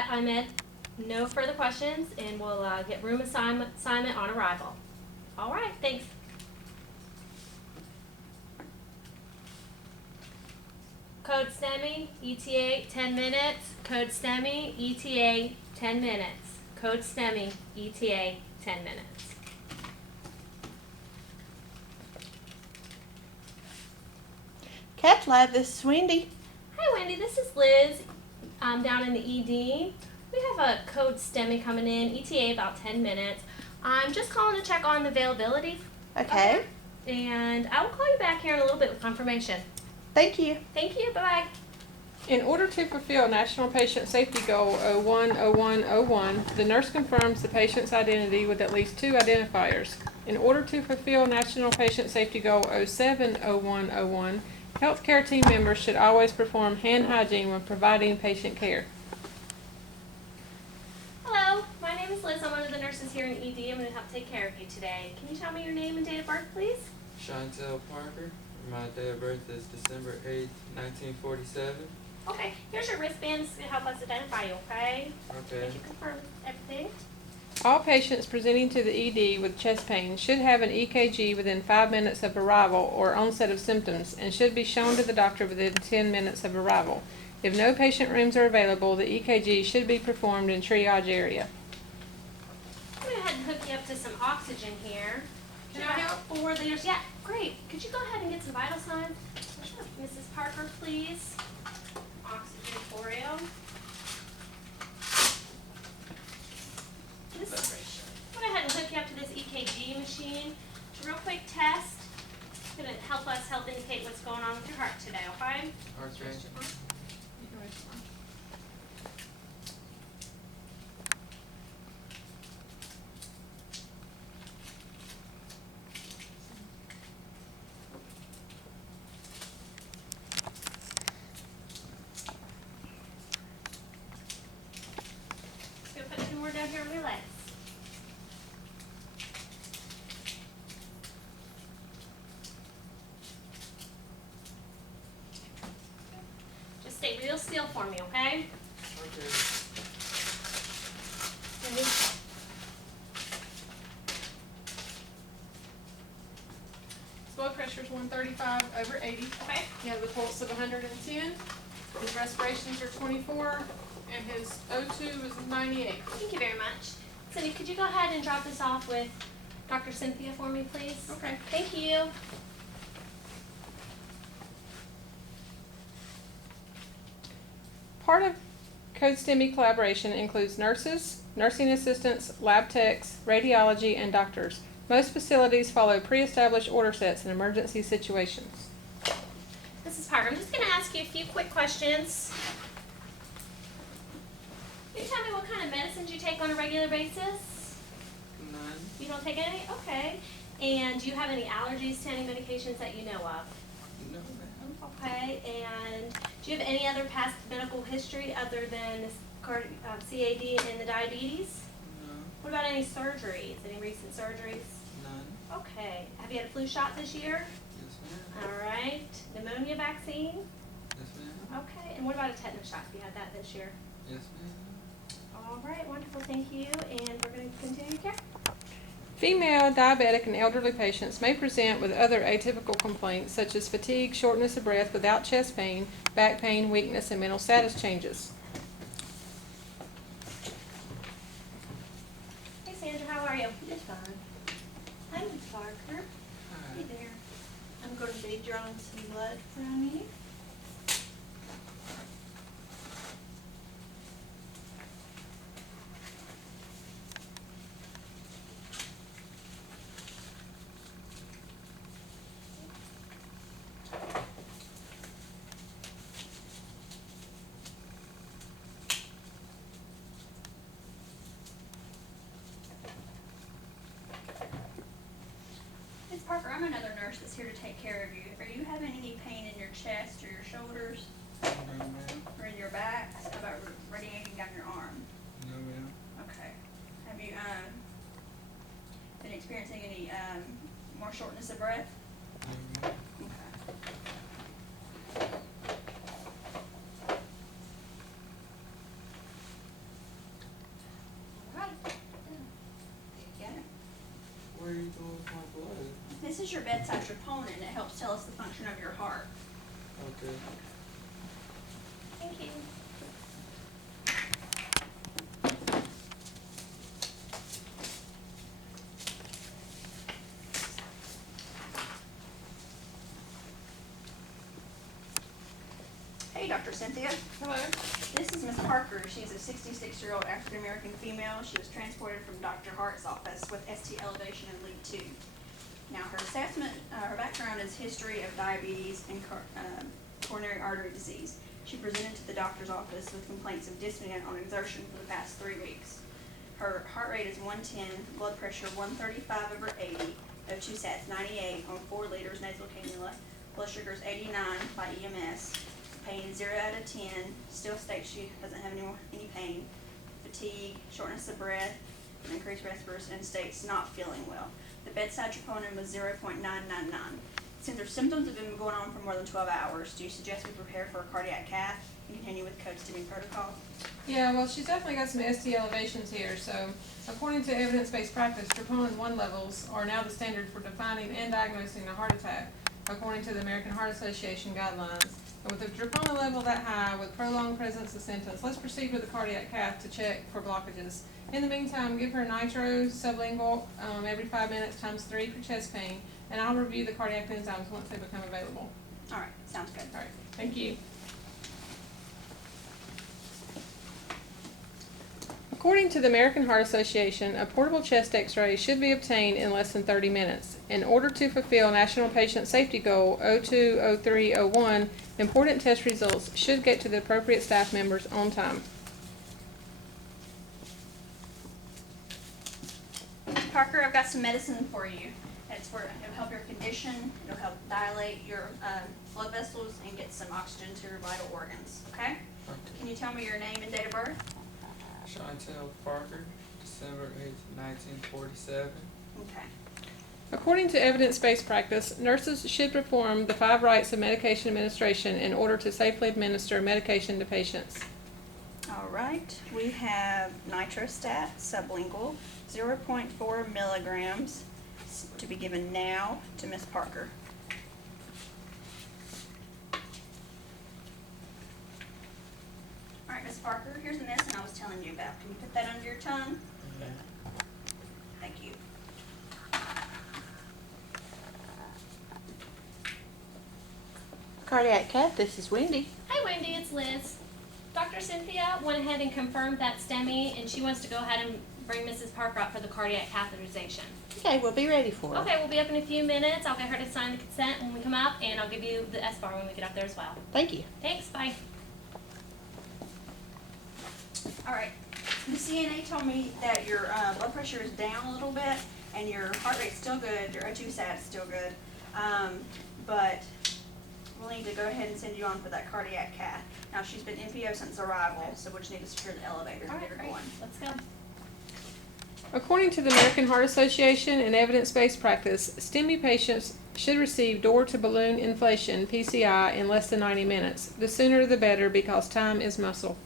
that, Ahmed, no further questions, and we'll get room assignment on arrival. All right, thanks. Code Stemi, ETA 10 minutes. Code Stemi, ETA 10 minutes. Code Stemi, ETA 10 minutes. Cath Lab, this is Wendy. Hi Wendy, this is Liz down in the ED. We have a code STEMI coming in, ETA about 10 minutes. I'm just calling to check on the availability. Okay. And I will call you back here in a little bit with confirmation. Thank you. Thank you, bye-bye. In order to fulfill National Patient Safety Goal 010101, the nurse confirms the patient's identity with at least 2 identifiers. In order to fulfill National Patient Safety Goal 070101, healthcare team members should always perform hand hygiene when providing patient care. Hello, my name is Liz. I'm one of the nurses here in ED. I'm going to help take care of you today. Can you tell me your name and date of birth, please? Chantel Parker. My date of birth is December 8th, 1947. Okay, here's your wristbands to help us identify you, okay? Okay. Did you confirm everything? All patients presenting to the ED with chest pain should have an EKG within 5 minutes of arrival or onset of symptoms and should be shown to the doctor within 10 minutes of arrival. If no patient rooms are available, the EKG should be performed in triage area. I'm going to go ahead and hook you up to some oxygen here. Can I help? 4 liters. Yeah, great. Could you go ahead and get some vital signs? Sure. Mrs. Parker, please. Oxygen for you. Go ahead and hook you up to this EKG machine. It's a real quick test. It's going to help us indicate what's going on with your heart today, okay? Heart rate. Just going to put 2 more down here on your legs. Just stay real still for me, okay? Okay. Ready? Blood pressure is 135/80. Okay. He has a pulse of 110. His respirations are 24, and his O2 is 98. Thank you very much. Cindy, could you go ahead and drop this off with Dr. Cynthia for me, please? Okay. Thank you. Part of Code STEMI collaboration includes nurses, nursing assistants, lab techs, radiology, and doctors. Most facilities follow pre-established order sets in emergency situations. Mrs. Parker, I'm just going to ask you a few quick questions. Can you tell me what kind of medicines you take on a regular basis? None. You don't take any? Okay. And do you have any allergies to any medications that you know of? No, ma'am. Okay. And do you have any other past medical history other than this CAD and the diabetes? No. What about any surgeries? Any recent surgeries? None. Okay. Have you had a flu shot this year? Yes, ma'am. All right. Pneumonia vaccine? Yes, ma'am. Okay. And what about a tetanus shot? Have you had that this year? Yes, ma'am. All right. Wonderful. Thank you. And we're going to continue care. Female, diabetic, and elderly patients may present with other atypical complaints such as fatigue, shortness of breath without chest pain, back pain, weakness, and mental status changes. Hey, Sandra. How are you? Just fine. Hi, Ms. Parker. Hi. Hey there. I'm going to be drawing some blood from you. Ms. Parker, I'm another nurse that's here to take care of you. Are you having any pain in your chest or your shoulders No, ma'am. or in your back? How about radiating down your arm? No, ma'am. Okay. Have you been experiencing any more shortness of breath? No, ma'am. Okay. is your bedside troponin. It helps tell us the function of your heart. Okay. Thank you. Hey, Dr. Cynthia. Hello. This is Miss Parker. She's a 66-year-old African-American female. She was transported from Dr. Hart's office with ST elevation in lead 2. Now, her assessment, her background is history of diabetes and coronary artery disease. She presented to the doctor's office with complaints of dyspnea on exertion for the past 3 weeks. Her heart rate is 110, blood pressure 135/80, O2 sats 98 on 4 liters nasal cannula, blood sugar is 89 by EMS. Pain 0 out of 10, still states she doesn't have any pain, fatigue, shortness of breath, increased respiration, and states not feeling well. The bedside troponin was 0.999. Since her symptoms have been going on for more than 12 hours, do you suggest we prepare for a cardiac cath and continue with code Stemi protocol? Yeah, well, she's definitely got some ST elevations here. So, according to evidence-based practice, troponin 1 levels are now the standard for defining and diagnosing a heart attack, according to the American Heart Association guidelines. And with the troponin level that high, with prolonged presence of symptoms, let's proceed with the cardiac cath to check for blockages. In the meantime, give her nitro sublingual every 5 minutes times 3 for chest pain, and I'll review the cardiac enzymes once they become available. All right, sounds good. All right, thank you. According to the American Heart Association, a portable chest x-ray should be obtained in less than 30 minutes. In order to fulfill National Patient Safety Goal 02, 03, 01, important test results should get to the appropriate staff members on time. Parker, I've got some medicine for you. It'll help your condition, it'll help dilate your blood vessels and get some oxygen to your vital organs, okay? Okay. Can you tell me your name and date of birth? Chantel Parker, December 8th, 1947. Okay. According to evidence-based practice, nurses should perform the 5 rights of medication administration in order to safely administer medication to patients. All right, we have nitrostat sublingual, 0.4 milligrams to be given now to Miss Parker. All right, Miss Parker, here's the medicine I was telling you about. Can you put that under your tongue? Yeah. Thank you. Cardiac cath, this is Wendy. Hi Wendy, it's Liz. Dr. Cynthia went ahead and confirmed that Stemi, and she wants to go ahead and bring Mrs. Parker up for the cardiac catheterization. Okay, we'll be ready for her. Okay, we'll be up in a few minutes. I'll get her to sign the consent when we come up, and I'll give you the S-bar when we get up there as well. Thank you. Thanks, bye. All right, the CNA told me that your blood pressure is down a little bit and your heart rate's still good, your O2 sat is still good, but we'll need to go ahead and send you on for that cardiac cath. Now, she's been NPO since arrival, so we'll just need to secure the elevator All and right, get her great. going. Let's go. According to the American Heart Association and evidence-based practice, STEMI patients should receive door-to-balloon inflation, PCI, in less than 90 minutes. The sooner the better because time is muscle.